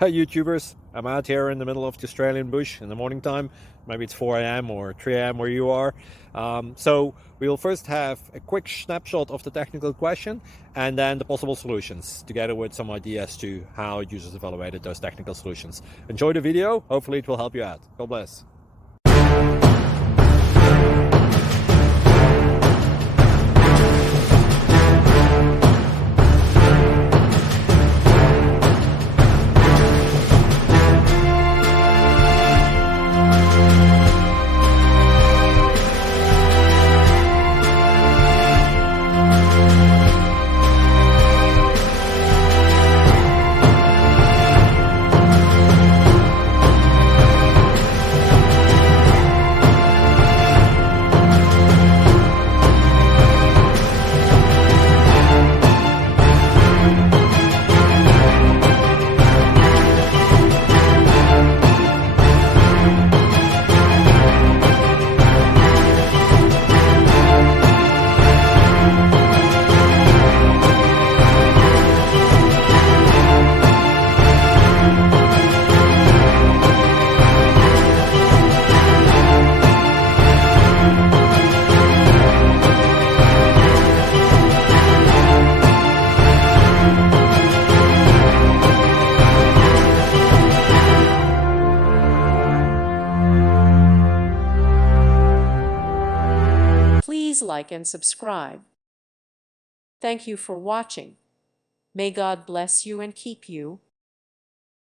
Hey YouTubers, I'm out here in the middle of the Australian bush in the morning time. Maybe it's 4 a.m. or 3 a.m. where you are. So we'll first have a quick snapshot of the technical question and then the possible solutions, together with some ideas to how users evaluated those technical solutions. Enjoy the video, hopefully it will help you out. God bless. Please like and subscribe. Thank you for watching. May God bless you and keep you.